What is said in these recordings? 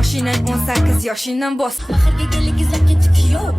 Mashinang 18 yoshingdan bos. Axirga kelik izlab ketdi kuyov.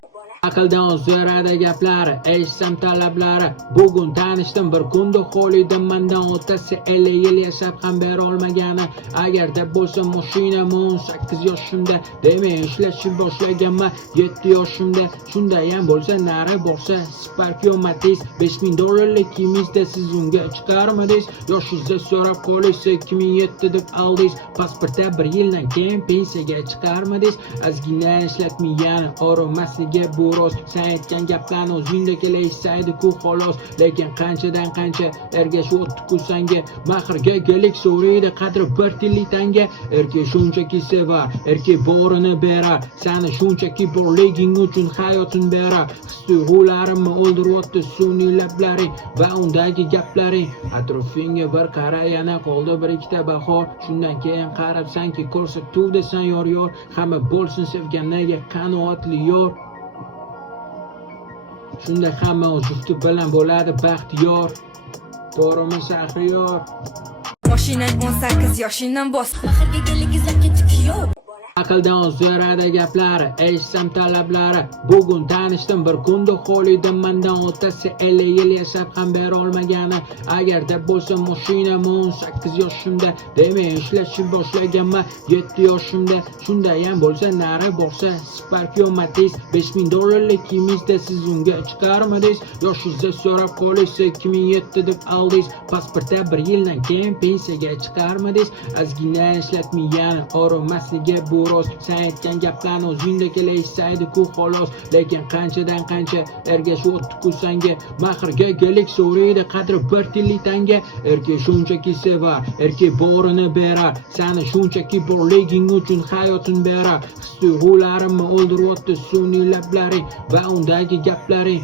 Aqldan so'radi gaplari, eshitsam talablari. Bugun tanishdim bir kunda xo'lidim mendan o'tasi 50 yil yashab ham bera olmagani. Agarda bo'lsa mashina 18 yoshimda, demay ishlashni boshlaganman 7 yoshimda. Shunday ham bo'lsa nari borsa Spark yo Matiz $5000 kimizda siz unga chiqarmadingiz. Yoshingizda so'rab qolsa 2007 deb aldingiz. Pasportda 1 yildan keyin pensiyaga chiqarmadingiz. Ozgina ishlatmagan orimasligi bu rost. Sen aytgan gaplarni o'zingda kelishsaydi-ku xolos. Lekin qanchadan qancha ergash o'tdi-ku senga. Mahrga gelik so'raydi qadri 1 tillik tanga. Erkak shunchaki sevar, erkak borini berar. Seni shunchaki borliging uchun hayotini berar. His-tuyg'ularimni o'ldiryapti sun'iy lablaring va undagi gaplaring. Atrofingga bir qara, yana qoldi bir ikkita bahor. Shundan keyin qarabsanki ko'rsatuv desan yor-yor. Hamma bo'lsin sevganiga qanoatli yor. Shunda hamma o'z jufti bilan bo'ladi baxtiyor. To'g'rimi Shahriyor? Mashinang 18 yoshingdan bos. Axirga kelik izlab ketdi kuyov. Aqldan so'radi gaplari, eshitsam talablari. Bugun tanishdim bir kunda xo'lidim mendan o'tasi 50 yil yashab ham bera olmagani. Agarda bo'lsa mashina 18 yoshimda, demay ishlashni boshlaganman 7 yoshimda. Shunday ham bo'lsa nari borsa Spark yo Matiz $5000 kimizda siz unga chiqarmadingiz. Yoshingizda so'rab qolsa 2007 deb aldingiz. Pasportda 1 yildan keyin pensiyaga chiqarmadingiz. Ozgina ishlatmagan orimasligi bu rost. Sen aytgan gaplarni o'zingda kelishsaydi-ku xolos. Lekin qanchadan qancha ergash o'tdi-ku senga. Mahrga gelik so'raydi qadri 1 tillik tanga. Erkak shunchaki sevar, erkak borini berar. Seni shunchaki borliging uchun hayotini berar. His-tuyg'ularimni o'ldiryapti sun'iy lablaring va undagi gaplaring.